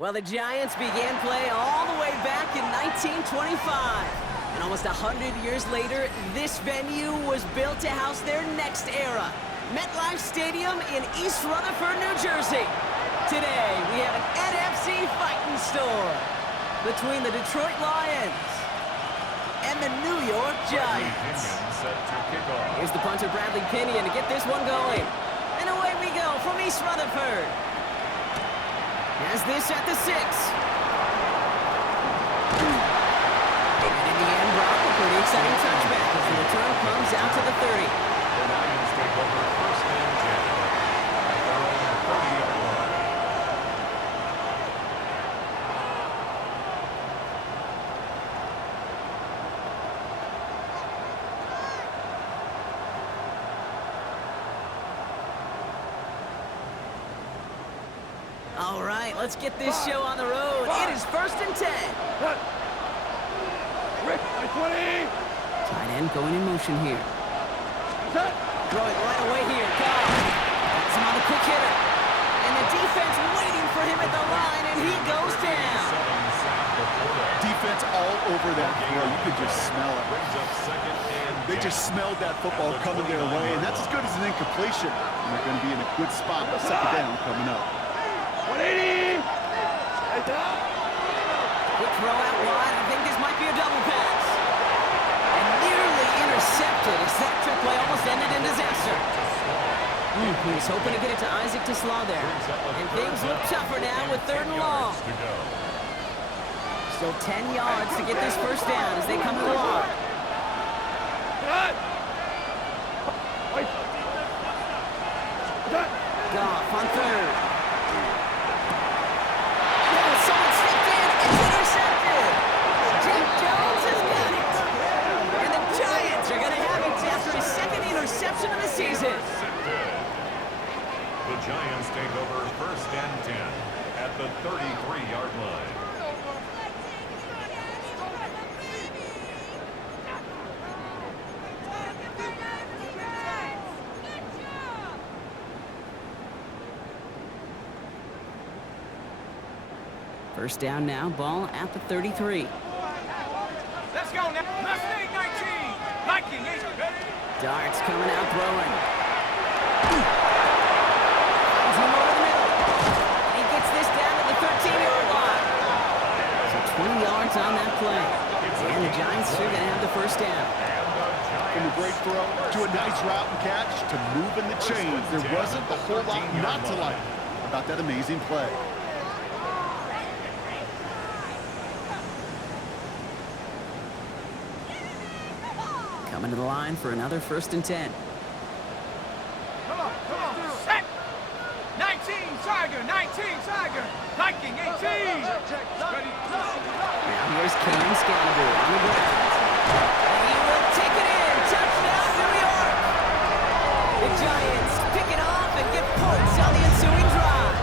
Well, the Giants began play all the way back in 1925. And almost 100 years later, this venue was built to house their next era. MetLife Stadium in East Rutherford, New Jersey. Today, we have an NFC fighting store between the Detroit Lions and the New York Giants. Here's the punter, Bradley Pinion, to get this one going. And away we go from East Rutherford. Has this at the 6. And in the end, Brock, a pretty exciting touchback as the return comes out to the 30. The Lions take over first and 10 at their own 30-yard line. All right, let's get this show on the road. It is first and 10. Rick, 20. Tight end going in motion here. Throw it right away here. Cobb has him on the quick hitter. And the defense waiting for him at the line, and he goes down. Defense all over that throw. You could just smell it. They just smelled that football coming their way, and that's as good as an incompletion. And they're going to be in a good spot with second down coming up. 180. Quick throw out wide. I think this might be a double pass. And nearly intercepted as that trick play almost ended in disaster. He was hoping to get it to Isaac to Slaw there. And things look tougher now with 3rd and long. Still 10 yards to get this first down as they come to the line. Goff on 3rd. Someone slipped in. It's intercepted. Jake Jones has got it. And the Giants are going to have it after his 2nd interception of the season. The Giants take over first and 10 at the 33-yard line. First down now, ball at the 33. Let's go now. Mustang 19. Viking 8. Darts coming out throwing. Finds him over the middle. He gets this down to the 13-yard line. So 20 yards on that play. And the Giants are going to have the first down. From a great throw to a nice route and catch to moving the chains. There wasn't a whole lot not to like about that amazing play. Coming to the line for another first and 10. Come on. Set. 19 Tiger. Viking 18. Ready. Now here's Cam Scannable on the ground. And he will take it in. Touchdown, New York. The Giants pick it off and get points on the ensuing drive.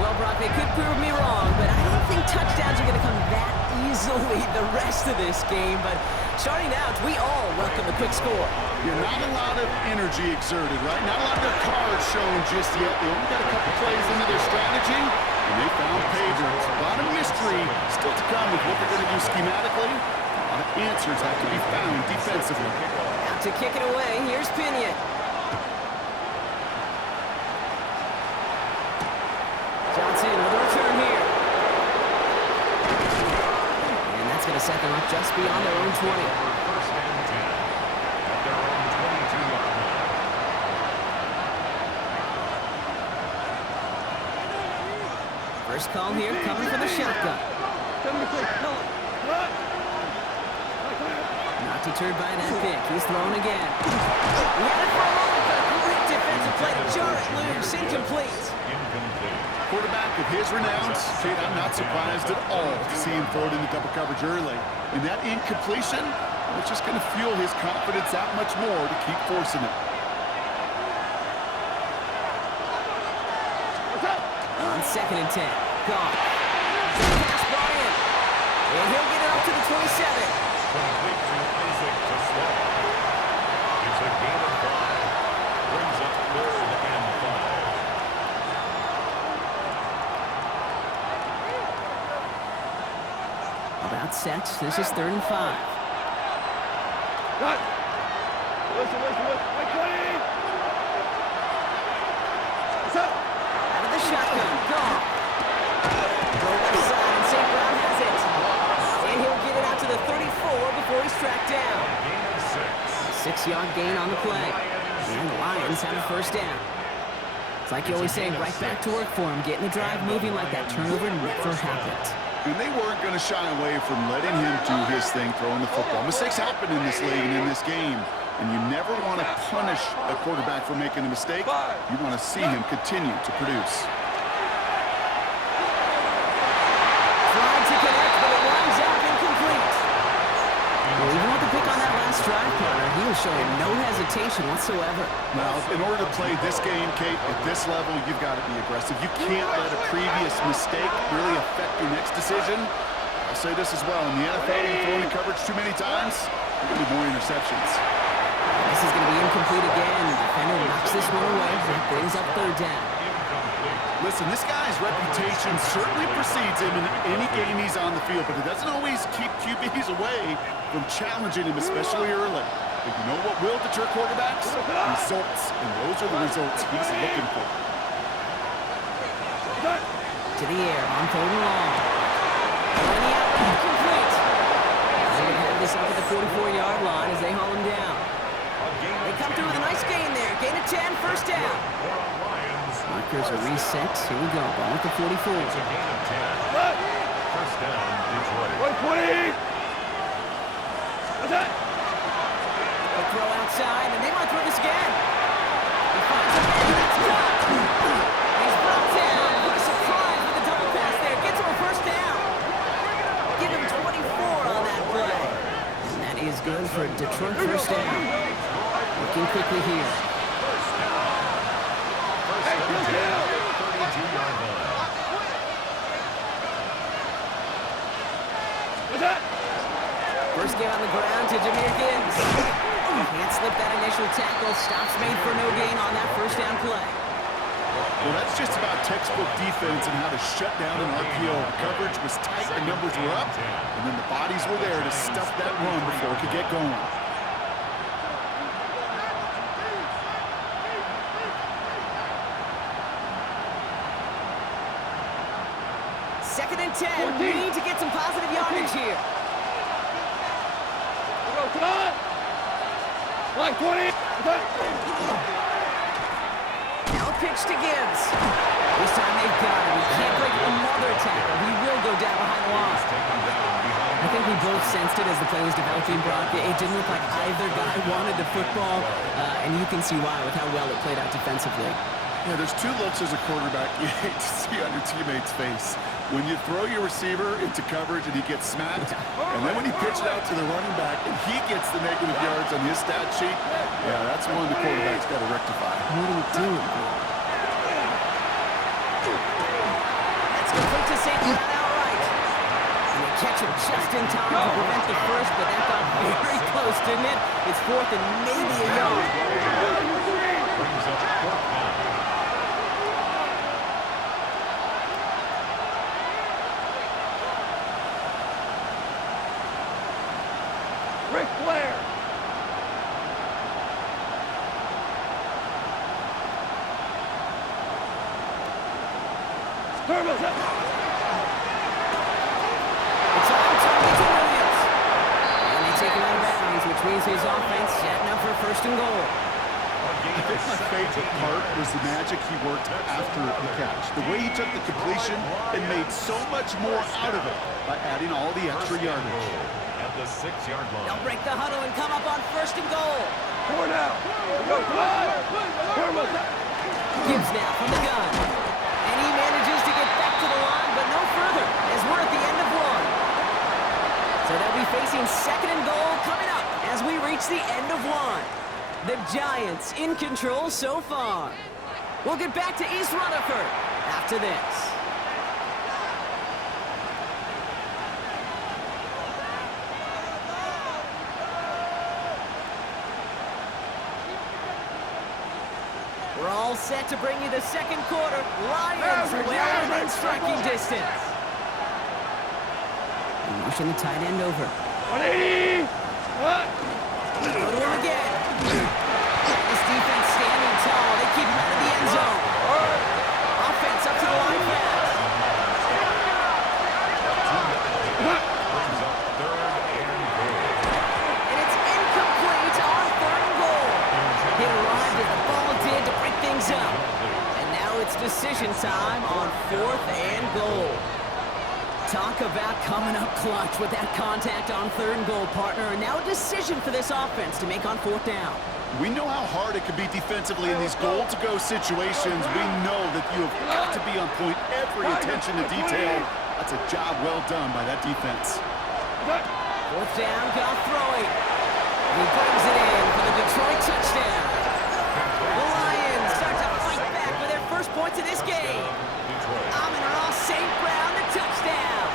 Well, Brock, they could prove me wrong, but I don't think touchdowns are going to come that easily the rest of this game. But starting out, we all welcome the quick score. You're not a lot of energy exerted, right? Not a lot of their cards shown just yet. They only got a couple plays into their strategy, and they found pay dirt. A lot of mystery still to come with what they're going to do schematically. A lot of answers have to be found defensively. Out to kick it away, here's Pinion. Johnson with a return here. And that's going to set them up just beyond their own 20. First and 10 at their own 22-yard line. First call here coming from the shotgun. Not deterred by that pick. He's thrown again. He had it for a moment, but a great defensive play to jar it loose. Incomplete. Quarterback of his renown, Kate, I'm not surprised at all to see him throw it into double coverage early. And that incompletion was just going to fuel his confidence that much more to keep forcing it. On 2nd and 10. Gone. Pass brought in. And he'll get it up to the 27. Complete to Isaac to Slaw. It's a gain of 5. Brings up 3rd and 5. About set. This is 3rd and 5. Cut. Listen. Right 20. What's up? Out of the shotgun. Gone. Go left side, and St. Brown has it. And he'll get it out to the 34 before he's tracked down. 6-yard gain on the play. And the Lions have a first down. It's like you always say, right back to work for him. Getting the drive moving like that turnover never happened. And they weren't going to shy away from letting him do his thing, throwing the football. Mistakes happen in this league and in this game. And you never want to punish a quarterback for making a mistake. You want to see him continue to produce. Tried to connect, but it winds up incomplete. Well, even with the pick on that last drive, Connor, he was showing no hesitation whatsoever. Now, in order to play this game, Kate, at this level, you've got to be aggressive. You can't let a previous mistake really affect your next decision. I'll say this as well. In the NFL, you throw in coverage too many times, there will be more interceptions. This is going to be incomplete again. The defender knocks this one away. That brings up 3rd down. Listen, this guy's reputation certainly precedes him in any game he's on the field, but it doesn't always keep QBs away from challenging him, especially early. But you know what will deter quarterbacks? Results, and those are the results he's looking for. To the air on 3rd and long. And the out incomplete. They're going to have this up at the 44-yard line as they haul him down. They come through with a nice gain there. Gain of 10, first down. Markers are reset. Here we go. Ball at the 44. It's a gain of 10. First down, Detroit. 120. What's that? They'll throw outside, and they might throw this again. He finds a man, and it's caught. He's brought down. What a surprise with the double pass there. Gets him a first down. Give him 24 on that play. And that is good for a Detroit first down. Looking quickly here. First game on the ground to Jameer Gibbs. Can't slip that initial tackle. Stops made for no gain on that first down play. Well, that's just about textbook defense and how to shut down an RPO. The coverage was tight, the numbers were up, and then the bodies were there to stuff that run before it could get going. Second and 10. We need to get some positive yardage here. Come on. Like 20. Now a pitch to Gibbs. This time they've got him. He can't break another tackle. He will go down behind the line. I think we both sensed it as the play was developing, Brock. It didn't look like either guy wanted the football, and you can see why with how well it played out defensively. Yeah, there's two looks as a quarterback you hate to see on your teammate's face. When you throw your receiver into coverage and he gets smacked, and then when you pitch it out to the running back and he gets the negative yards on his stat sheet, yeah, that's one the quarterback's got to rectify. What are you doing? That's complete to St. Brown outright. And they catch him just in time to prevent the first, but that got very close, didn't it? It's 4th and maybe a yard. Brings up 4th down. Ric Flair. Turbo's up. It's on target to Williams. And they take him out of bounds, which means his offense setting up for 1st and goal. I think my favorite part was the magic he worked after the catch. The way he took the completion and made so much more out of it by adding all the extra yardage. At the 6-yard line. They'll break the huddle and come up on 1st and goal. Four now. Go, come on. Turbo's up. Gibbs now from the gun. And he manages to get back to the line, but no further, as we're at the end of one. So they'll be facing 2nd and goal coming up as we reach the end of one. The Giants in control so far. We'll get back to East Rutherford after this. We're all set to bring you the 2nd quarter. Lions well in striking distance. Motion the tight end over. 180. What? Go to him again. This defense standing tall. They keep him out of the end zone. Offense up to the line fast. Brings up 3rd and goal. And it's incomplete on 3rd and goal. It arrived as the ball did to break things up. And now it's decision time on 4th and goal. Talk about coming up clutch with that contact on 3rd and goal, partner. And now a decision for this offense to make on 4th down. We know how hard it can be defensively in these goal-to-go situations. We know that you have got to be on point, every attention to detail. That's a job well done by that defense. 4th down, got throwing. And he brings it in for the Detroit touchdown. The Lions start to fight back with their first points of this game. Amon-Ra St. Brown, the touchdown.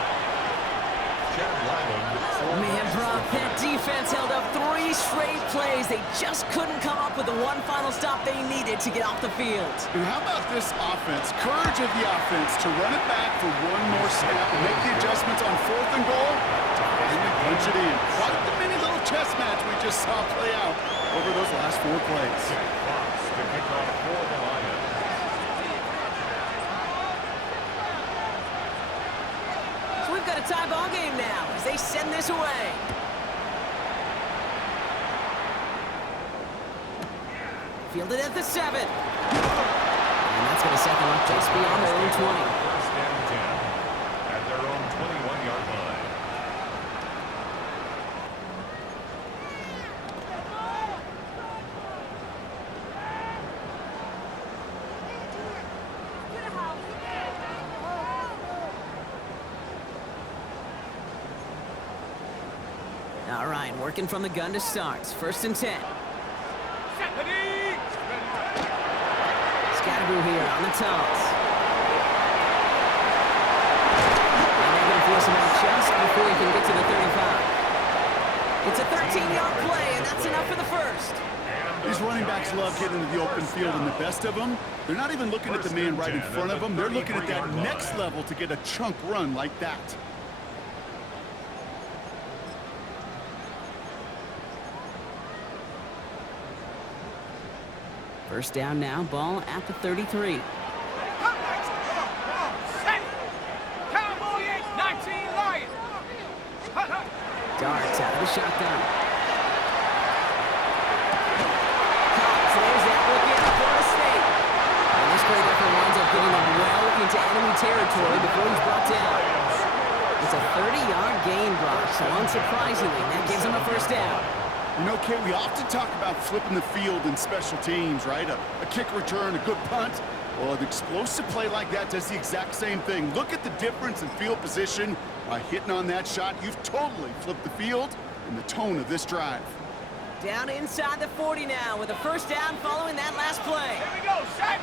Man, Brock, that defense held up 3 straight plays. They just couldn't come up with the one final stop they needed to get off the field. And how about this offense? Courage of the offense to run it back for one more snap and make the adjustments on 4th and goal to finally punch it in. Quite the mini little chess match we just saw play out over those last 4 plays. Fox to kick off for the Lions. So we've got a tie ball game now as they send this away. Fielded at the 7. And that's going to set them up just beyond their own 20. 1st and 10 at their own 21-yard line. All right, working from the gun to start. 1st and 10. Scatterboo here on the toss. And they're going to force him out just before he can get to the 35. It's a 13-yard play, and that's enough for the first. These running backs love getting into the open field, and the best of them, they're not even looking at the man right in front of them. They're looking at that next level to get a chunk run like that. First down now, ball at the 33. Set. Cowboy 19 Lions. Darts out of the shotgun. Cox, there's that look in Florida State. And this great effort winds up getting them well into enemy territory before he's brought down. It's a 30-yard gain, Brock, so unsurprisingly, that gives him a first down. You know, Kate, we often talk about flipping the field in special teams, right? A kick return, a good punt. Well, an explosive play like that does the exact same thing. Look at the difference in field position. By hitting on that shot, you've totally flipped the field and the tone of this drive. Down inside the 40 now with a first down following that last play. Here we go. Set.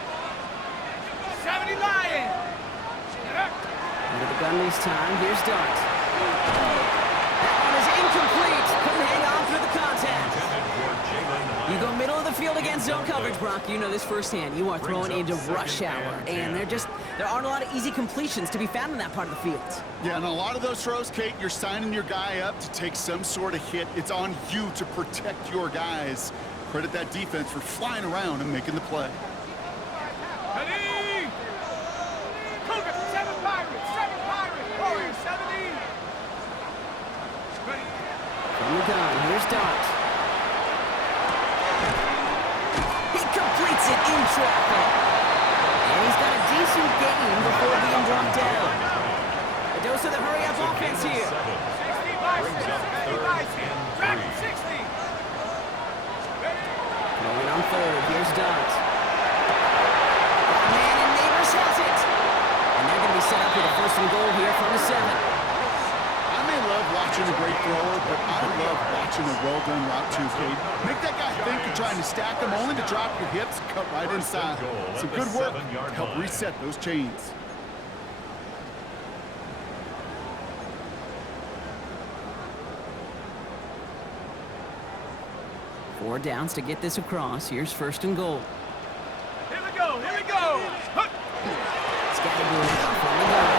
70 Lions. Under the gun this time, here's Dart. That one is incomplete. Couldn't hang on through the contact. You go middle of the field against zone coverage, Brock. You know this firsthand. You are throwing into rush hour, and there aren't a lot of easy completions to be found in that part of the field. Yeah, and a lot of those throws, Kate, you're signing your guy up to take some sort of hit. It's on you to protect your guys. Credit that defense for flying around and making the play. Ready. Cougar. 7 Pirates. 7 Pirates. Warriors 70. Ready. From the gun, here's Dart. He completes it in traffic. And he's got a decent gain before being brought down. A dose of the hurry-up offense here. 60 Bison. 60 Bison. Track 60. Going on 3rd, here's Dart. Got a man, and Neighbors has it. And they're going to be set up with a 1st and goal here from the 7. I may love watching a great thrower, but I love watching a well-done route too, Kate. Make that guy think you're trying to stack him, only to drop your hips, cut right inside. Some good work to help reset those chains. Four downs to get this across. Here's 1st and goal. Here we go. Here we go. Hup. Scatterboo now from the gun.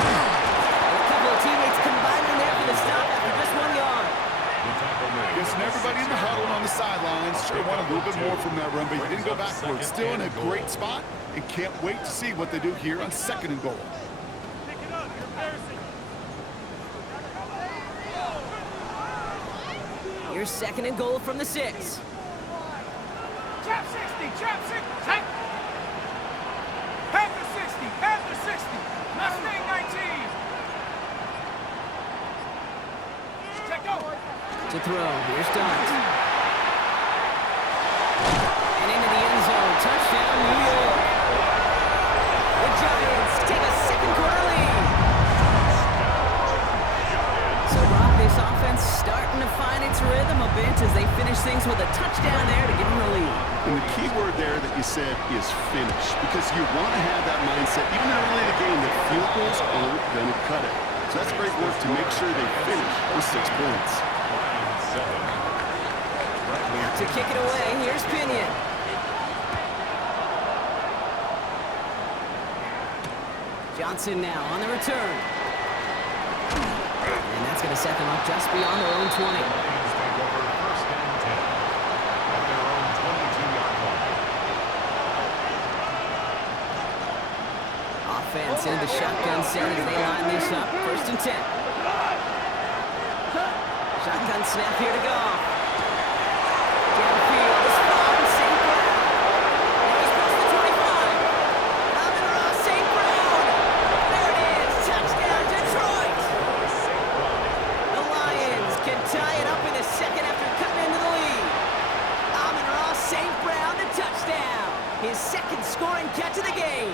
And a couple of teammates combine more from that run, but he didn't go backwards. Still in a great spot, and can't wait to see what they do here on 2nd and goal. Here's 2nd and goal from the 6. Trap 60, trap 60. Take. Panther 60, Panther 60. Mustang 19. Check go. To throw, here's Dot. And into the end zone, touchdown New York. The Giants take a 2nd quarter lead. So Rob, this offense starting to find its rhythm a bit as they finish things with a touchdown there to give them the lead. And the key word there that you said is finish, because you want to have that mindset, even early in the game, that field goals aren't going to cut it. So that's great work to make sure they finish with 6 points. To kick it away, here's Pinion. Johnson now on the return. And that's going to set them up just beyond their own 20. Offense into the shotgun set as they line this up. 1st and 10. Shotgun snap here to go. Downfield is found. St. Brown. He's past the 25. Amon-Ra St. Brown. There it is. Touchdown, Detroit. The Lions can tie it up in the 2nd after cutting into the lead. Amon-Ra St. Brown, the touchdown. His 2nd scoring catch of the game.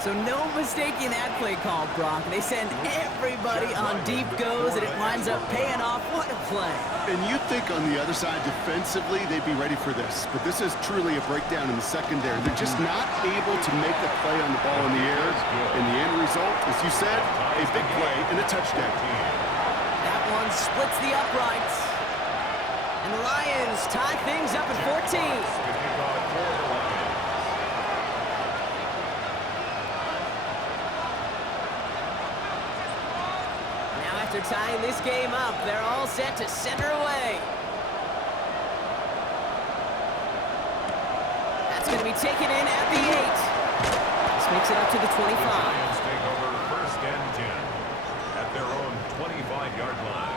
So no mistaking that play call, Brock. They send everybody on deep goes, and it winds up paying off. What a play. And you'd think on the other side, defensively, they'd be ready for this. But this is truly a breakdown in the secondary. They're just not able to make a play on the ball in the air. And the end result, as you said, a big play and a touchdown. That one splits the uprights. And the Lions tie things up at 14. After tying this game up, they're all set to center away. That's going to be taken in at the 8. This makes it up to the 25. Lions take over 1st and 10 at their own 25-yard line.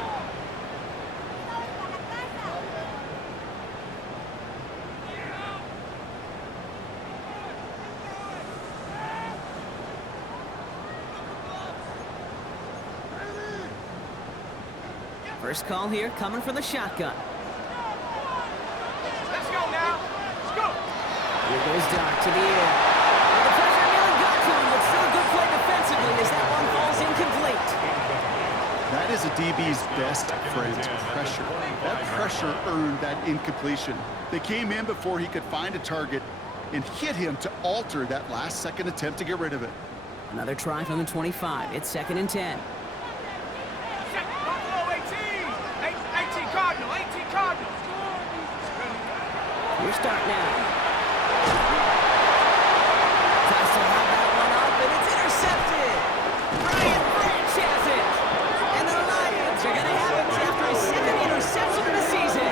First call here coming from the shotgun. Let's go now. Let's go. Here goes Doc to the air. Well, the pressure nearly got to him, but still a good play defensively as that one falls incomplete. That is a DB's best friend, pressure. That pressure earned that incompletion. They came in before he could find a target and hit him to alter that last-second attempt to get rid of it. Another try from the 25. It's 2nd and 10. Your start now. Tries to have that one up, and it's intercepted. Brian Branch has it. And the Lions are going to have it after his 2nd interception of the season.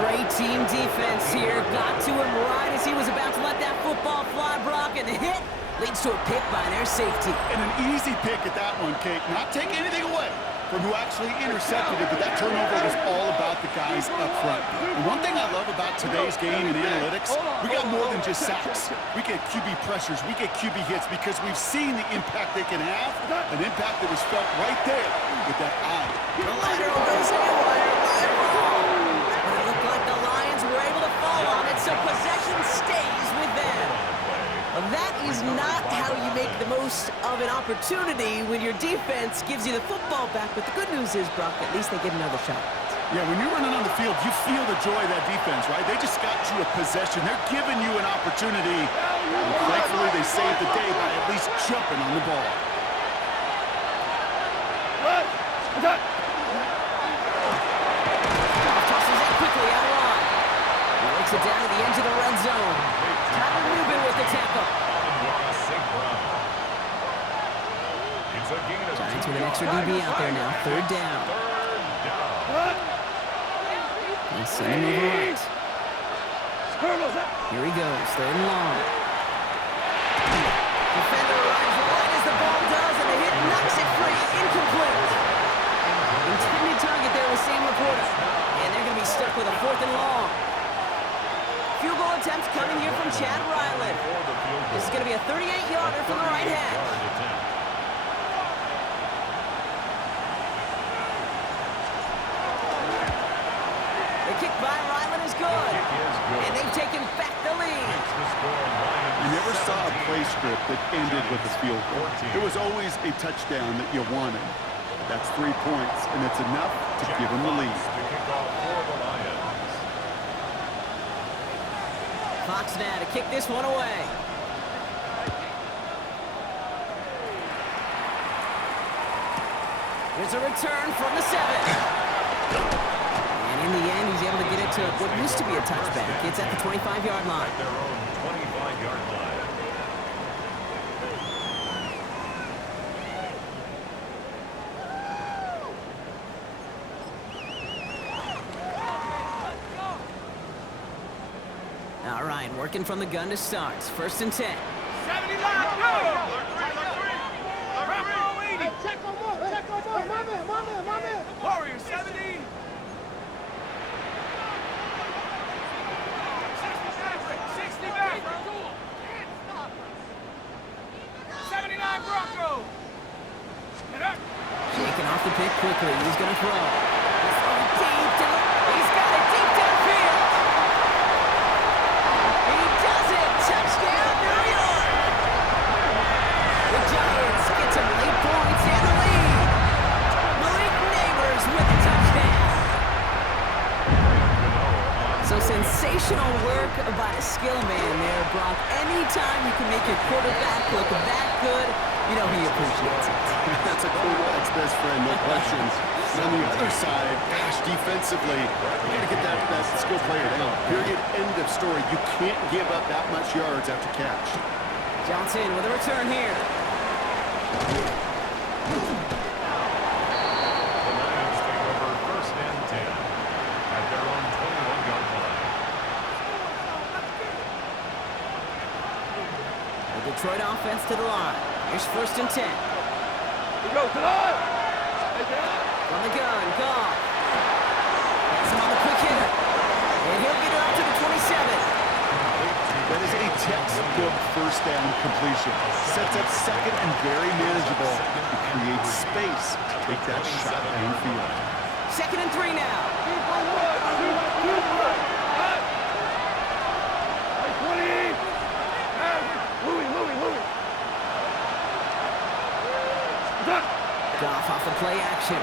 Great team defense here. Got to him right as he was about to let that football fly, Brock, and the hit leads to a pick by their safety. And an easy pick at that one, Kate. Not taking anything away from who actually intercepted it, but that turnover was all about the guys up front. And one thing I love about today's game and analytics, we got more than just sacks. We get QB pressures, we get QB hits, because we've seen the impact they can have, an impact that was felt right there with that eye. The lateral goes haywire, right wrong. But it looked like the Lions were able to fall on it, so possession stays with them. That is not how you make the most of an opportunity when your defense gives you the football back. But the good news is, Brock, at least they get another shot. Yeah, when you're running on the field, you feel the joy of that defense, right? They just got you a possession. They're giving you an opportunity. And thankfully, they saved the day by at least jumping on the ball. Tosses it quickly out line. He works it down to the edge of the red zone. Tyler Rubin with the tackle. Giants with an extra DB out there now. 3rd down. send him over right. Here he goes, third and long. Defender arrives right as the ball does, and the hit knocks it free. Incomplete. Intended target there was Sam Laporta. And they're going to be stuck with a fourth and long. Field goal attempt coming here from Chad Ryland. This is going to be a 38-yarder from the right hash. The kick by Ryland is good. And they've taken back the lead. You never saw a play script that ended with a field goal. It was always a touchdown that you wanted. That's 3 points, and it's enough to give them the lead. Fox now to kick this one away. There's a return from the 7. And in the end, he's able to get it to what used to be a touchback. It's at the 25-yard line. At their own 25-yard line. All right, working from the gun to start. First and 10. 79, go! Bravo 80. Check on more, my man. Warrior 70. 60 back. 79 Bronco. Get up. Shaking off the pick quickly. He's going to throw. He's throwing deep to the... He's got it deep downfield. He does it. Touchdown, New York. The Giants get some late points and the lead. Malik Neighbors with the touchdown. So sensational work by a skill man there, Brock. Anytime you can make your quarterback look that good, you know he appreciates it. That's a quarterback's best friend, no question. And on the other side, gosh, defensively, you got to get that skill player down. Period. End of story. You can't give up that much yards after catch. Johnson with a return here. The Lions take over first and 10 at their own 21-yard line. The Detroit offense to the line. Here's first and 10. We go to the line. From the gun, Goff. Has him on the quick hitter. And he'll get it up to the 27. That is a textbook first down completion. Sets up second and very manageable. It creates space to take that shot downfield. Second and 3 now. Goff off the play action.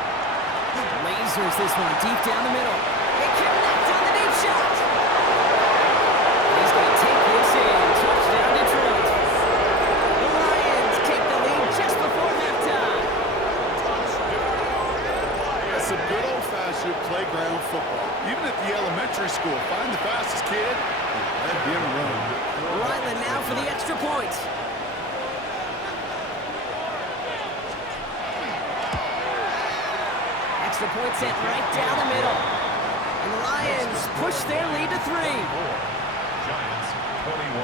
Lasers this one deep down the middle. They connect on the deep shot. He's going to take this in. Touchdown Detroit. The Lions take the lead just before halftime. That's some good old-fashioned playground football. Even at the elementary school, find the fastest kid and let him run. Ryland now for the extra point. Extra point sent right down the middle. And the Lions push their lead to 3. Giants 21.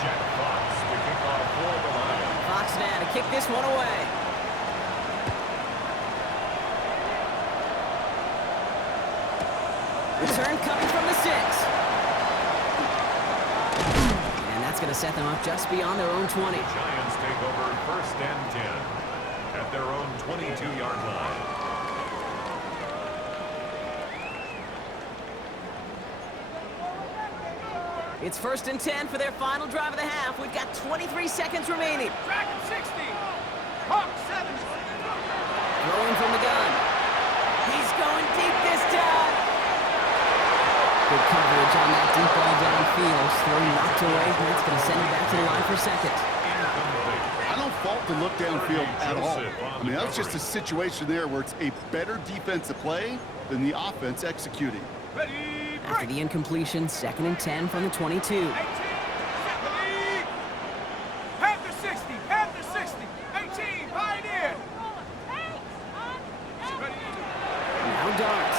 Jack Fox to kick off for the Lions. Fox now to kick this one away. Return coming from the 6. And that's going to set them up just beyond their own 20. Giants take over first and 10 at their own 22-yard line. It's first and 10 for their final drive of the half. We've got 23 seconds remaining. Dragon 60. Hawk 7. Throwing from the gun. He's going deep this time. Good coverage on that deep ball downfield. Throw knocked away. That's going to send him back to the line for second. I don't fault the look downfield at all. I mean, that's just a situation there where it's a better defensive play than the offense executing. Ready, After break. the incompletion, second and 10 from the 22. 18. Set the lead. Panther 60. Panther 60. 18. Pioneer. Ready. Now Dart.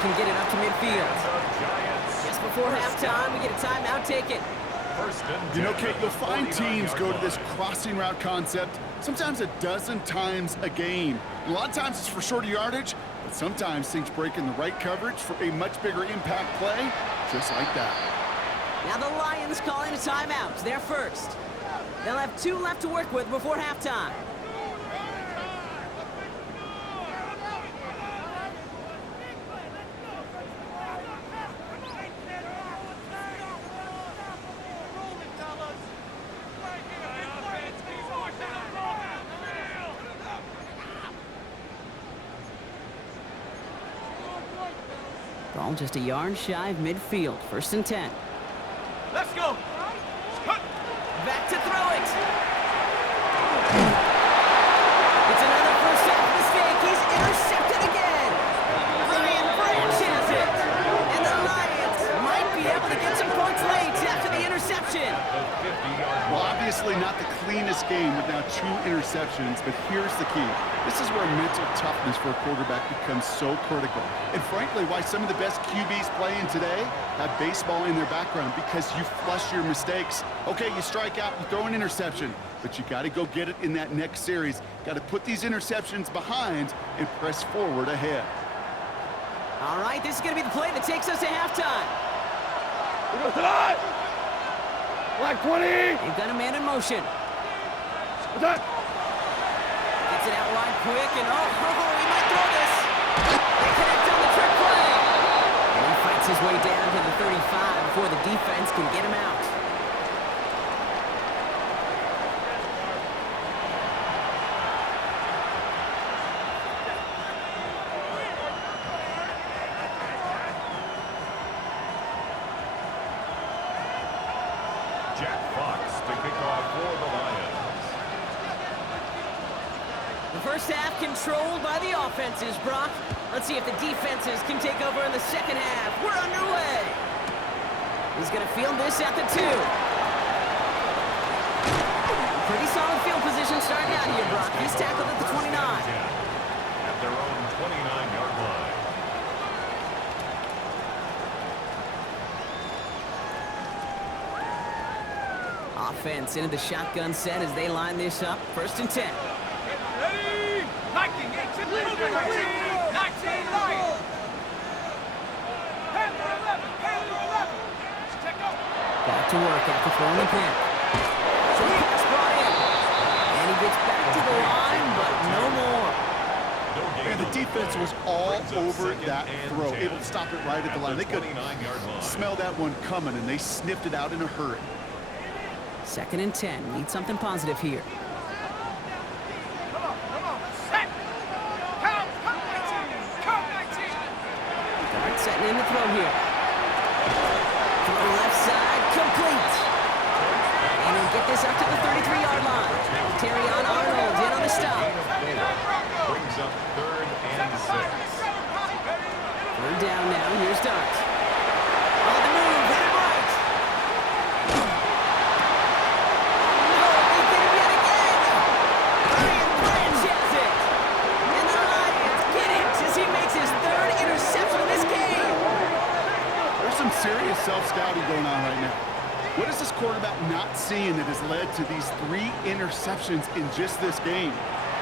can get it up to midfield. Giants. Just before halftime, we get a timeout taken. First and You know, 10 Kate, you'll at the find teams 49-yard go to this line. crossing route concept sometimes a dozen times a game. A lot of times it's for shorter yardage, but sometimes things break in the right coverage for a much bigger impact play, just like that. Now the Lions calling a timeout. They're first. They'll have 2 left to work with before halftime. Ball just a yard shy of midfield. First and 10. Let's go. Back to throw it. It's another first half mistake. He's intercepted again. Brian Branch has it. And the Lions might be able to get some points late after the interception. Well, obviously not the cleanest game with now 2 interceptions, but here's the key. This is where mental toughness for a quarterback becomes so critical. And frankly, why some of the best QBs playing today have baseball in their background, because you flush your mistakes. Okay, you strike out, you throw an interception, but you got to go get it in that next series. Got to put these interceptions behind and press forward ahead. All right, this is going to be the play that takes us to halftime. Black 20. They've got a man in motion. Gets it out wide quick, and he might throw this. They connect on the trick play. And he fights his way down to the 35 before the defense can get him out. Jack Fox to kick off for the Lions. The first half controlled by the offenses, Brock. Let's see if the defenses can take over in the second half. We're underway. He's going to field this at the 2. Pretty solid field position starting out here, Brock. He's tackled at the 29. At their own 29-yard line. Offense into the shotgun set as they line this up. First and 10. Ready. 19, 18, 19, 19 Lions. Panther 11, Panther 11. Check out. Back to work after throwing the pin. Short pass brought in. And he gets back to the line, but no more. And the defense was all over that throw, able to stop it right at the line. They could smell that one coming, and they sniffed it out in a hurry. Second and 10. Need something positive here. Come on. Set. Count 19. Count 19. Guard setting in the throw here. Throw left side, complete. And he'll get this up to the 33-yard line. Terrion Arnold in on the stop. Brings up 3rd and 6. Third down now. Here's Dart. On the move, hit it right. No, they get him yet again. Brian Branch has it. And the Lions get it as he makes his 3rd interception of this game. There's some serious self-scouting going on right now. What is this quarterback not seeing that has led to these 3 interceptions in just this game?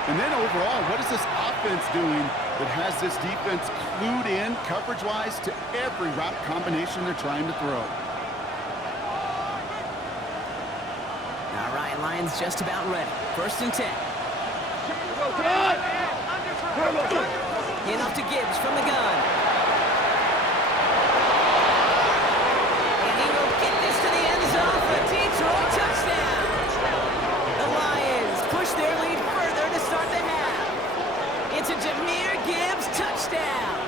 And then overall, what is this offense doing that has this defense clued in coverage-wise to every route combination they're trying to throw? All right, Lions just about ready. First and 10. In off to Gibbs from the gun. And he will get this to the end zone for a Detroit touchdown. The Lions push their lead further to start the half. It's a Jahmyr Gibbs touchdown.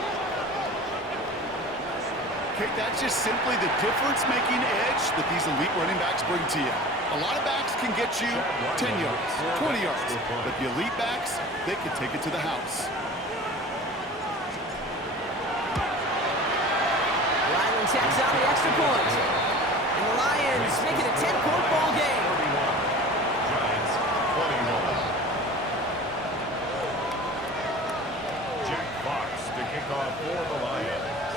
Kate, that's just simply the difference-making edge that these elite running backs bring to you. A lot of backs can get you 10 yards, 20 yards, but the elite backs, they can take it to the house. Ryland tacks out the extra point. And the Lions make it a 10-point ball game. 31. Giants 21. Jack Fox to kick off for the Lions.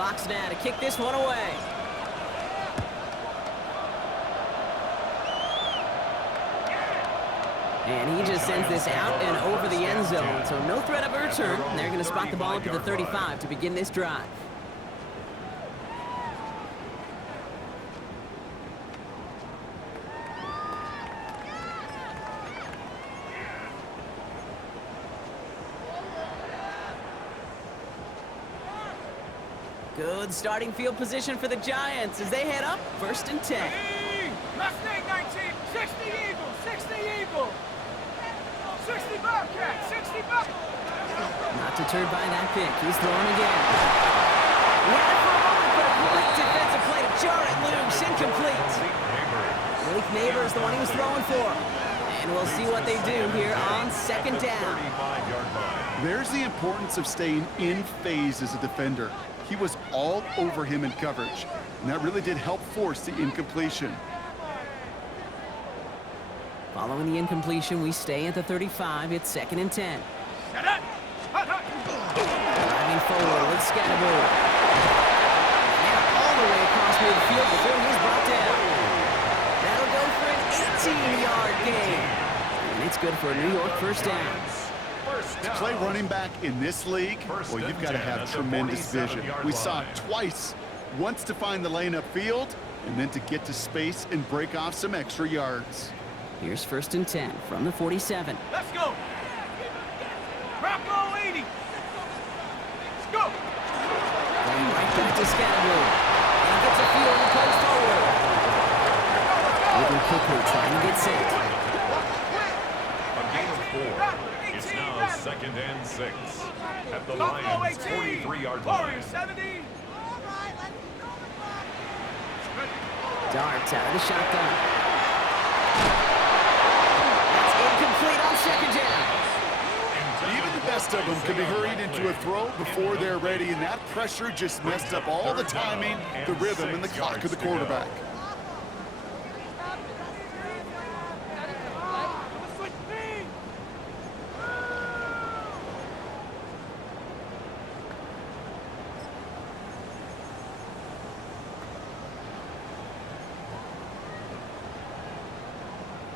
Fox now to kick this one away. And he just sends this out and over the end zone, so no threat of a return. They're going to spot the ball up at the 35 to begin this drive. Good starting field position for the Giants as they head up 1st and 10. Mustang 19, 60 Eagle, 60 Eagle. 60 Bobcat, 60 Bobcat. Not deterred by that pick. He's throwing again. He had it for a moment, but a great defensive play to jar it loose. Incomplete. Malik Neighbor is the one he was throwing for. And we'll see what they do here on 2nd down. There's the importance of staying in phase as a defender. He was all over him in coverage, and that really did help force the incompletion. Following the incompletion, we stay at the 35. It's 2nd and 10. Driving forward with Scatterbury. And all the way across midfield before he's brought down. That'll go for an 18-yard gain. And it's good for a New York 1st down. To play running back in this league, well, you've got to have tremendous vision. We saw it twice. Once to find the lane upfield, and then to get to space and break off some extra yards. Here's 1st and 10 from the 47. Let's go. Rocco 80. Let's go. Going right back to Scatterbury. And he gets a field and plays forward. Moving quickly, trying to get set. A gain of 4. It's now 2nd and 6. At the Lions' 43-yard line. Warriors 70. Darts out of the shotgun. That's incomplete on 2nd down. Even the best of them can be hurried into a throw before they're ready, and that pressure just messed up all the timing, the rhythm, and the clock of the quarterback.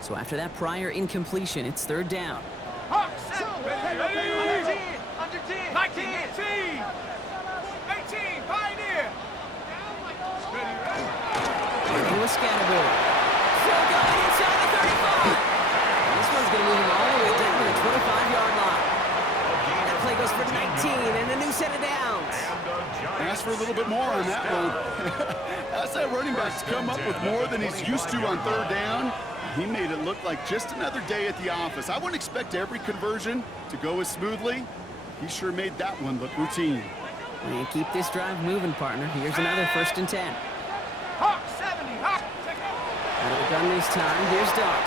So after that prior incompletion, it's 3rd down. Hawks, under 10, 19, 18, 18, Pioneer. Working with Scatterbury. Still going inside the 35. And this one's going to move him all the way down to the 25-yard line. That play goes for 19 and a new set of downs. Ask for a little bit more on that one. As that running back's come up with more than he's used to on 3rd down, he made it look like just another day at the office. I wouldn't expect every conversion to go as smoothly. He sure made that one look routine. And keep this drive moving, partner. Here's another 1st and 10. Hawk 70, Hawk. Out of the gun this time. Here's Dart.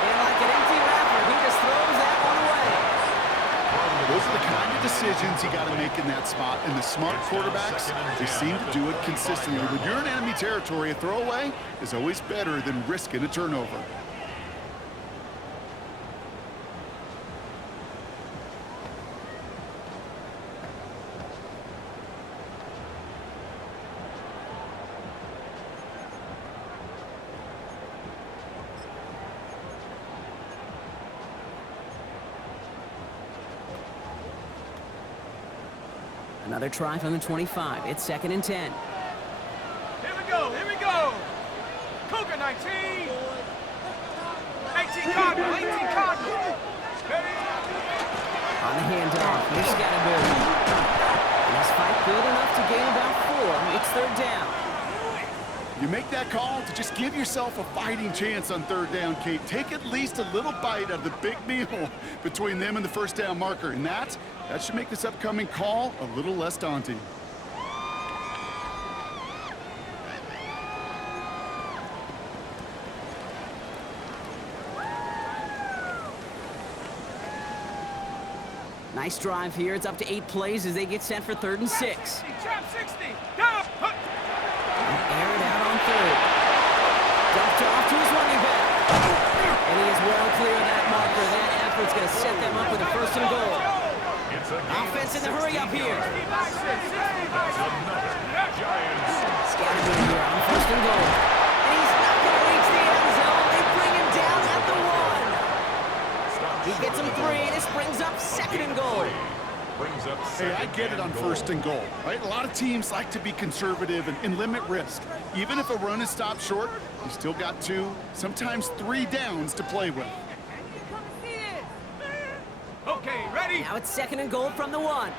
And like an empty wrapper, he just throws that one away. Those are the kind of decisions you got to make in that spot. And the smart quarterbacks, they seem to do it consistently. When you're in enemy territory, a throwaway is always better than risking a turnover. Another try from the 25. It's 2nd and 10. Here we go, here we go. Cougar 19. 18 Cardinal, 18 Cardinal. Ready? On the handoff, here's Scatterbury. And his fight good enough to gain about 4. It's 3rd down. You make that call to just give yourself a fighting chance on 3rd down, Kate. Take at least a little bite of the big meal between them and the 1st down marker. And that should make this upcoming call a little less daunting. Nice drive here. It's up to 8 plays as they get set for 3rd and 6. Trap 60. Down. Air it out on 3rd. Dumped off to his running back. And he is well clear of that marker. That effort's going to set them up with a 1st and goal. It's a gain Offense of in the hurry up 16 here. yards. That's another Giants. Scattered here on first and goal. And he's not going to reach the end zone. They bring him down at the 1. He gets him 3, and this brings up second and goal. Brings up Hey, I second get it on and first and goal, right? A lot of teams like to be conservative and limit risk. Even if a run is stopped short, you still got 2, sometimes 3 downs to play with. Okay, ready? Now it's second and goal from the 1. On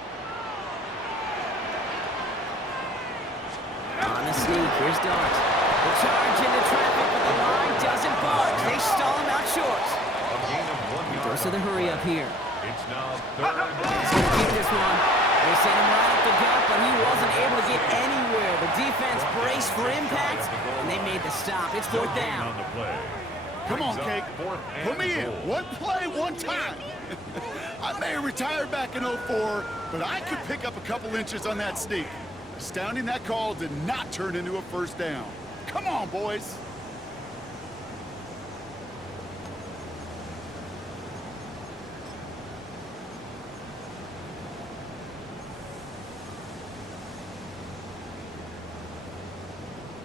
the sneak, here's Dart. The charge into traffic, but the line doesn't budge. They stall him out short. A gain of 1 yard. Goes to the hurry up here. It's now third and He's going to keep this one. They sent him right up the gut, but he wasn't able to get anywhere. The defense braced for impact, and they made the stop. It's fourth down. on the play. Come on, Brings up Cake. fourth Put and me in. goal. One play, one time. I may have retired back in '04, but I could pick up a couple inches on that sneak. Astounding that call did not turn into a first down. Come on, boys.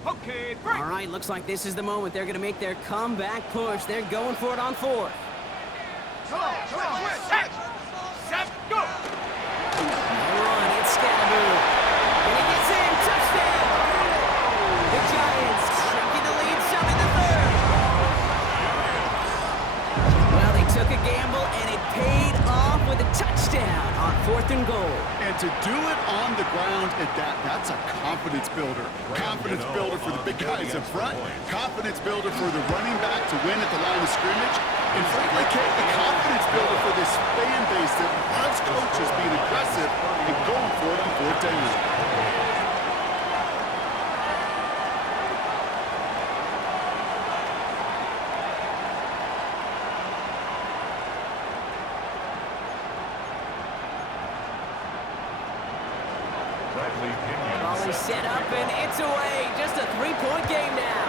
Okay, break. All right, looks like this is the moment. They're going to make their comeback push. They're going for it on 4th. Come on, set, go. Run, it's Scatterboo. And he gets in, touchdown! The Giants shrinking the lead some in the 3rd. Well, they took a gamble, and it paid off with a touchdown on 4th and goal. And to do it on the ground at that's a confidence builder. Confidence builder for the big guys up front. Confidence builder for the running back to win at the line of scrimmage. And frankly, Kate, the confidence builder for this fan base that loves coaches being aggressive and going for it on 4th down. Bradley Pinion Ball is set up, and it's away. Just a 3-point game now.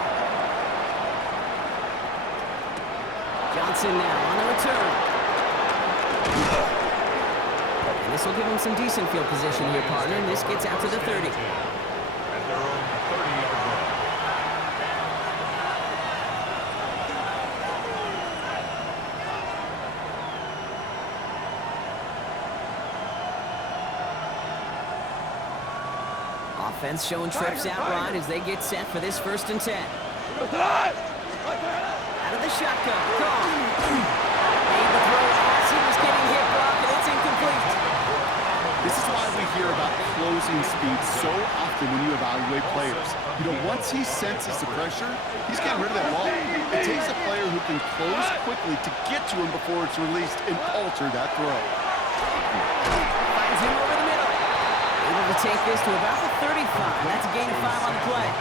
Johnson now on the return. And this will give him some decent field position here, partner. And this gets out to the 30. at their own 30-yard line. Offense showing trips out right as they get set for this 1st and 10. Out of the shotgun. Gone. Made the throw as he was getting hit, Brock, and it's incomplete. This is why we hear about closing speed so often when you evaluate players. You know, once he senses the pressure, he's getting rid of that ball. It takes a player who can close quickly to get to him before it's released and alter that throw. Finds him over the middle. Able to take this to about the 35. That's a gain of 5 on the play.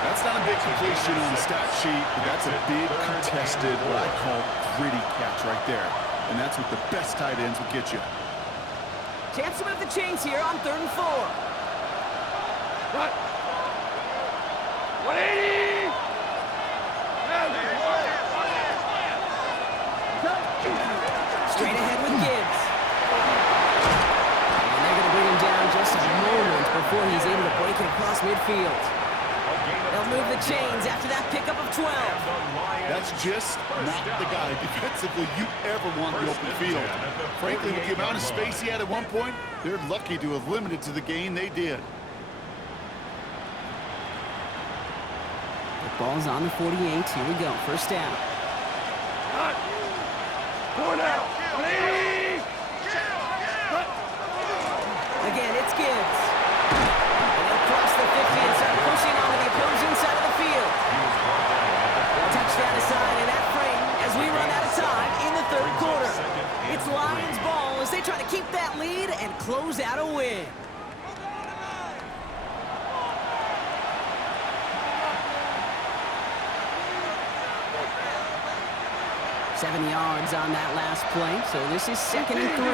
That's not a big completion on the stat sheet, but that's a big contested, what I call gritty catch right there. And that's what the best tight ends will get you. Chance to move the chains here on 3rd and 4. What? 180! Straight ahead with Gibbs. And they're going to bring him down just a moment before he's able to break it across midfield. They'll move the chains after that pickup of 12. That's just not the guy defensively you ever want in the open field. Frankly, with the amount of space he had at one point, they're lucky to have limited to the gain they did. The ball's on the 48. Here we go. First down. Going out! 180! Again, it's Gibbs. And they'll cross the 50 and start pushing onto the opposing side of the field. Touchdown aside in that frame as we run out of time in the 3rd quarter. It's Lions ball as they try to keep that lead and close out a win. Seven yards on that last play, so this is 2nd and 3.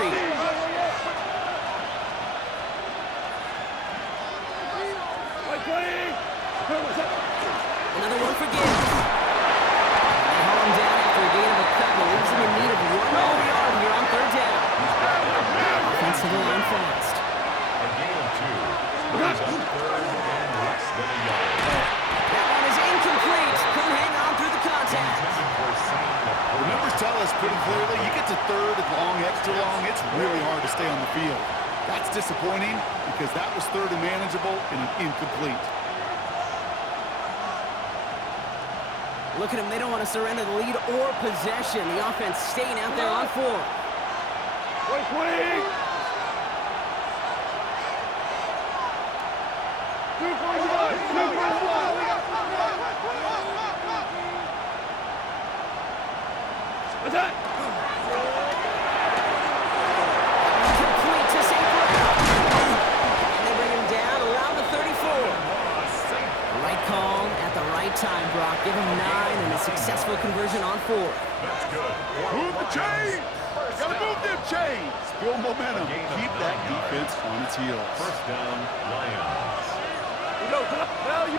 Another one for Gibbs. They haul him down after a gain of a couple. Leaves him in need of 1 more yard here on 3rd down. fast. A gain of 2. Brings up 3rd and less than a yard. That one is incomplete. Couldn't hang on through the contact. Intended for a sign of The numbers tell us pretty clearly, you get to 3rd and long, extra long, it's really hard to stay on the field. That's disappointing because that was 3rd and manageable and an incomplete. Look at them. They don't want to surrender the lead or possession. The offense staying out there on 4. Wait, 20. 2 for 1. What's that? Complete to St. Brown. And they bring him down around the 34. The right call at the right time, Brock. Give him 9 and a successful conversion on 4. That's good. Move the chains! Gotta move them chains! Build momentum. Keep that defense on its heels. First down, Lions. Well, you...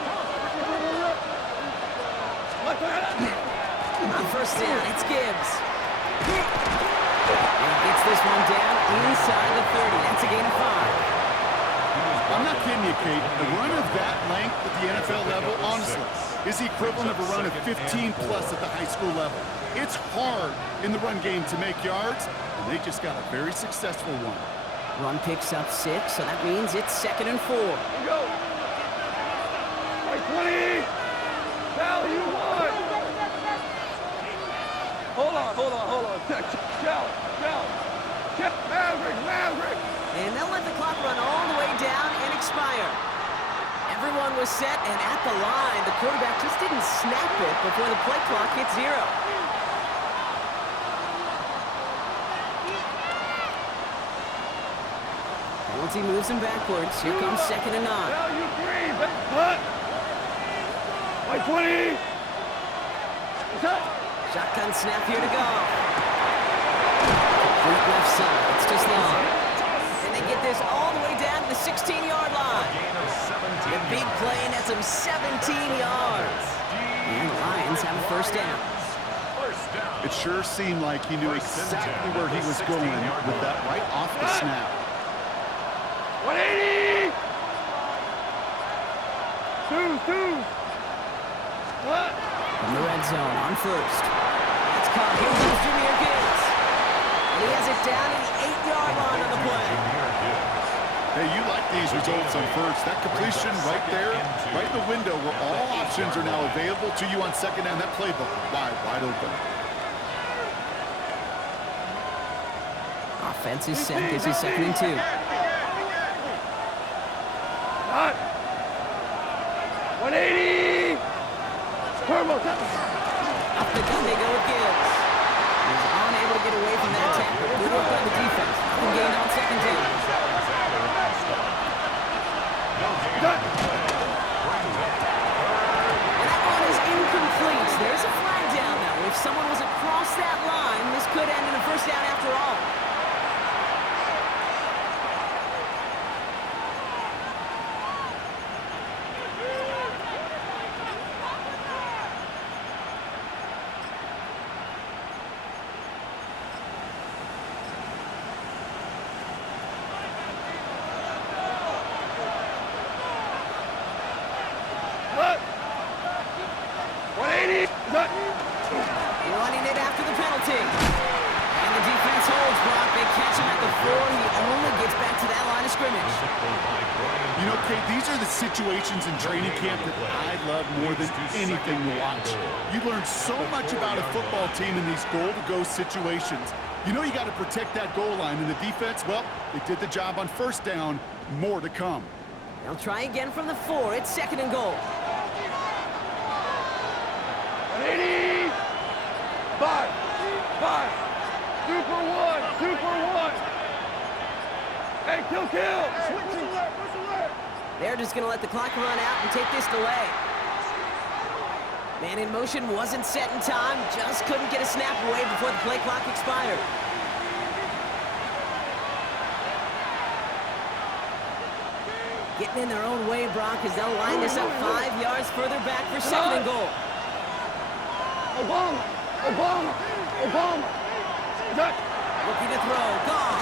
On first down, it's Gibbs. And he gets this one down inside the 30. That's a gain of 5. I'm not kidding you, Kate. A run of that length at the NFL level, honestly, is the equivalent of a run of 15-plus at the high school level. It's hard in the run game to make yards, and they just got a very successful one. Run picks up 6, so that means it's 2nd and 4. Here we go. Wait, 20. Value 1. Hold on. Shout. Maverick. And they'll let the clock run all the way down and expire. Everyone was set, and at the line, the quarterback just didn't snap it before the play clock hit 0. Penalty moves him backwards. Here comes 2nd and 9. Value 3. What? Wait, 20. What's that? Shotgun snap here to go. Complete left side. It's just long. And they get this all the way down to the 16-yard line. The big play nets them 17 yards. And the Lions have a first down. It sure seemed like he knew exactly where he was going with that right off the snap. 180. 2. What? From the red zone on first. That's caught. Here comes Jameer Gibbs. And he has it down to the 8-yard line on the play. Hey, you like these results on first. That completion right there, right in the window where all options are now available to you on 2nd down. That playbook wide open. Offense is set. This is 2nd and 2. What? 180. Turbo. Up the gun they go with Gibbs. He's unable to get away from that tackle. Good work by the defense. Nothing gained on 2nd down. And that one is incomplete. There's a flag down now. If someone was across that line, this could end in a first down after all. What? 180. What? Running it after the penalty. And the defense holds, Brock. They catch him at the 4. He only gets back to that line of scrimmage. You know, Kate, these are the situations in training camp that I love more than anything to watch. You learn so much about a football team in these goal-to-go situations. You know you got to protect that goal line, and the defense, well, they did the job on first down. More to come. They'll try again from the 4. It's 2nd and goal. 180. 5. 2 for 1. Hey, kill. They're just going to let the clock run out and take this delay. Man in motion wasn't set in time. Just couldn't get a snap away before the play clock expired. Getting in their own way, Brock, as they'll line this up 5 yards further back for 2nd and goal. Obama. That. Looking to throw. Gone.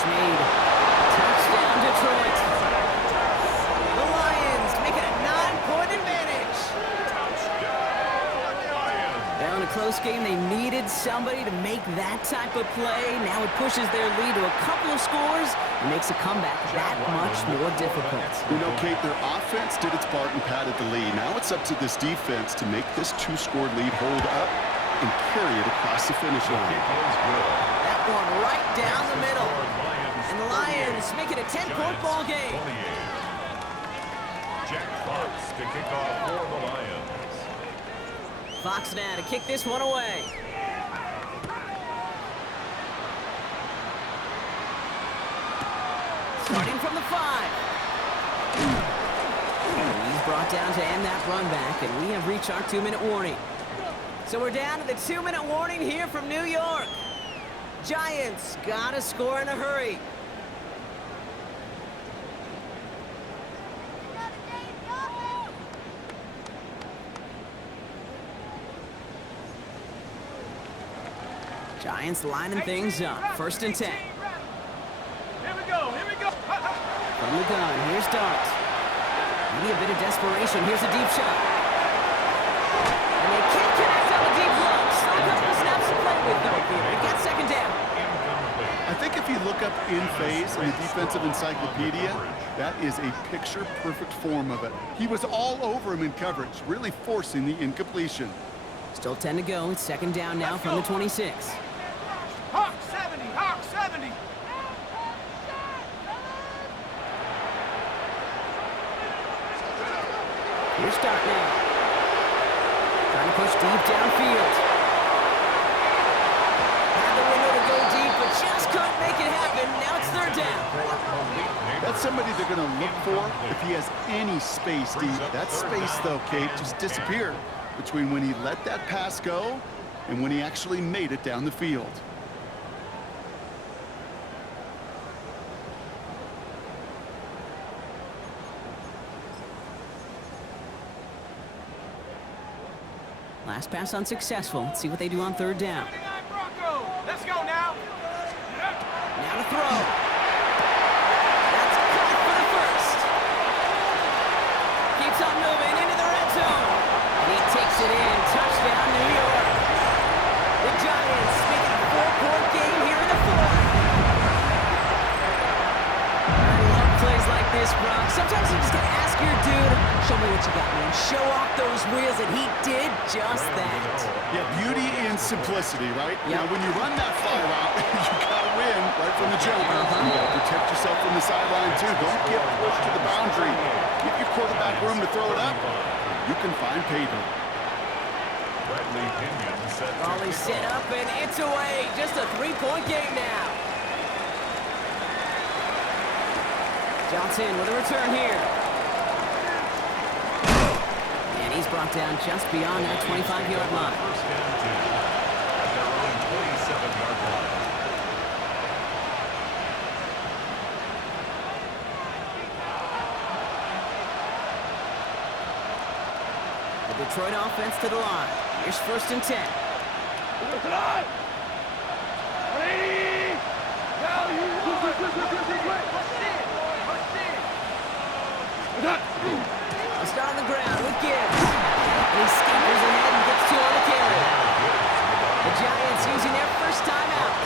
catch made. Touchdown, Detroit. The Lions make it a 9-point advantage. Now in a close game, they needed somebody to make that type of play. Now it pushes their lead to a couple of scores and makes a comeback that much more difficult. You know, Kate, their offense did its part and padded the lead. Now it's up to this defense to make this 2-score lead hold up and carry it across the finish line. That one right down the middle. And the Lions make it a 10-point ball game. Jack Fox to kick off for the Lions. Fox now to kick this one away. Starting from the 5. He's brought down to end that run back, and we have reached our 2-minute warning. So we're down to the 2-minute warning here from New York. Giants gotta score in a hurry. Giants lining things up. 1st and 10. Here we go, here we go. From the gun, here's Dart. Maybe a bit of desperation. Here's a deep shot. And they can't connect on the deep look. Still a couple of snaps to play with, though, here. They got 2nd down. I think if you look up in phase in the defensive encyclopedia, that is a picture-perfect form of it. He was all over him in coverage, really forcing the incompletion. Still 10 to go. It's 2nd down now from the 26. Hawk 70, Hawk 70. Here's Dart now. Trying to push deep downfield. Had the window to go deep, but just couldn't make it happen. Now it's 3rd down. That's somebody they're going to look for if he has any space deep. That space, though, Kate, just disappeared between when he let that pass go and when he actually made it down the field. Last pass unsuccessful. Let's see what they do on 3rd down. Let's go now. Now to throw. That's caught for the 1st. Keeps on moving into the red zone. And he takes it in. Touchdown, New York. The Giants make it a 4-point game here in the 4th. I love plays like this, Brock. Sometimes you just gotta ask your dude, show me what you got, man. Show off those wheels, and he did just that. Yeah, beauty and simplicity, right? Yep. Now, when you run that fly route, you gotta win right from the jump. You gotta protect yourself from the sideline, too. Don't get pushed to the boundary. Give your quarterback room to throw it up. You can find pay dirt. Raleigh set up, and it's away. Just a 3-point game now. Johnson with a return here. And he's brought down just beyond that 25-yard line. The Detroit offense to the line. Here's 1st and 10. A start on the ground with Gibbs. And he scampers ahead and gets 2 on the carry. The Giants using their first timeout.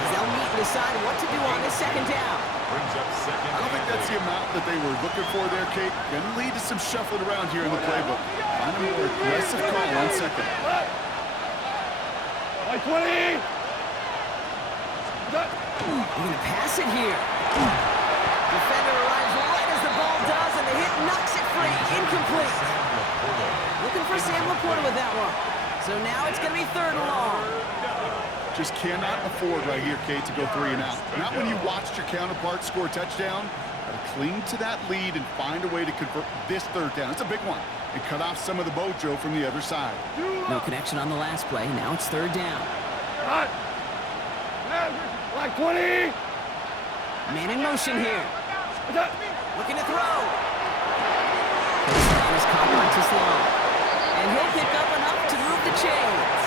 As they'll meet and decide what to do on this 2nd down. I don't think that's the amount that they were looking for there, Kate. Going to lead to some shuffling around here in the playbook. Find a more aggressive call on 2nd. Like 20. We're going to pass it here. Defender arrives right as the ball does, and the hit knocks it free. Incomplete. Looking for Sam Laporta with that one. So now it's going to be 3rd and long. Just cannot afford right here, Kate, to go 3 and out. Not when you watched your counterpart score a touchdown. Got to cling to that lead and find a way to convert this 3rd down. It's a big one. And cut off some of the mojo from the other side. No connection on the last play. Now it's 3rd down. Like 20. Man in motion here. Looking to throw. First down is caught by Tesla. And he'll pick up enough to move the chains.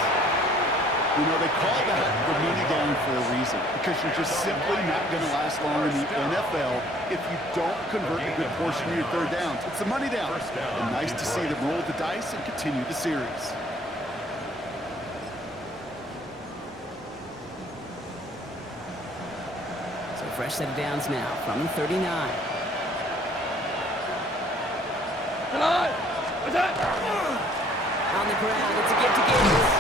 You know, they call that the money down for a reason, because you're just simply not going to last long in the NFL if you don't convert a good portion of your third downs. It's the money down. And nice to see them roll the dice and continue the series. So fresh set of downs now from the 39. On the ground, it's a get to Gibbs.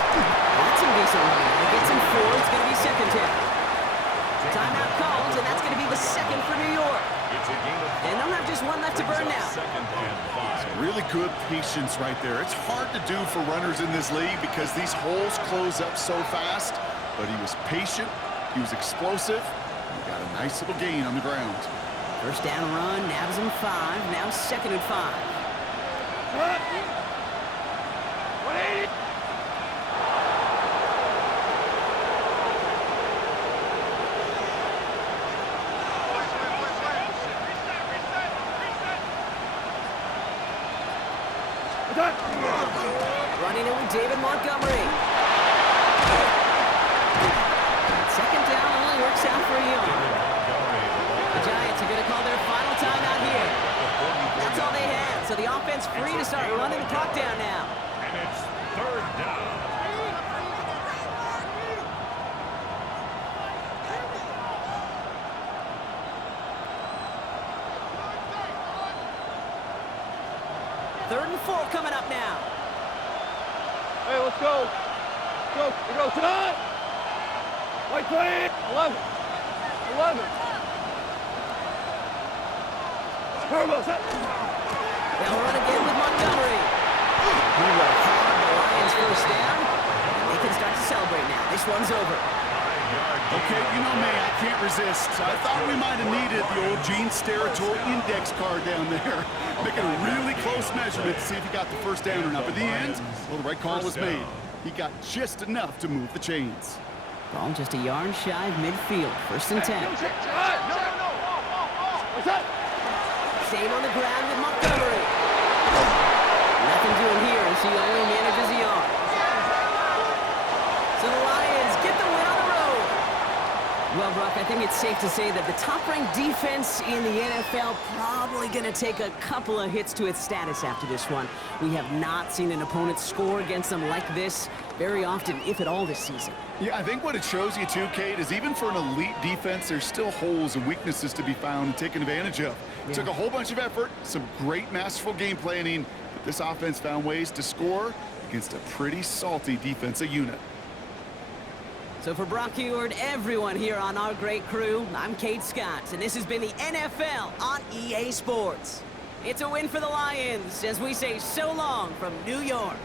That's a decent run. It gets him 4. It's going to be second down. Timeout called, and that's going to be the second for New York. And they'll have just one left to burn now. Really good patience right there. It's hard to do for runners in this league because these holes close up so fast. But he was patient, he was explosive, and he got a nice little gain on the ground. First down run, nabs him 5. Now second and 5. Running it with David Montgomery. Second down only works out for a yard. The Giants are going to call their final timeout here. That's all they had, so the offense free to start running the clock down now. And it's third down. Third and 4 coming up now. Hey, let's go. Go. We go tonight. White play. 11. 11. Turbo set. They'll run again with Montgomery. He will have the Lions first down, and they can start to celebrate now. This one's over. Okay, you know me, I can't resist. I thought we might have needed the old Gene Steratore index card down there. Making a really close measurement to see if he got the first down or not. But in the end, well, the right call was made. He got just enough to move the chains. Ball just a yard shy of midfield. First and 10. Staying on the ground with Montgomery. Nothing doing here as he only manages a yard. So the Lions get the win on the road. Well, Brock, I think it's safe to say that the top-ranked defense in the NFL probably going to take a couple of hits to its status after this one. We have not seen an opponent score against them like this very often, if at all, this season. Yeah, I think what it shows you too, Kate, is even for an elite defense, there's still holes and weaknesses to be found and taken advantage of. It took a whole bunch of effort, some great masterful game planning, but this offense found ways to score against a pretty salty defensive unit. So for Brock Eward, everyone here on our great crew, I'm Kate Scott, and this has been the NFL on EA Sports. It's a win for the Lions as we say so long from New York.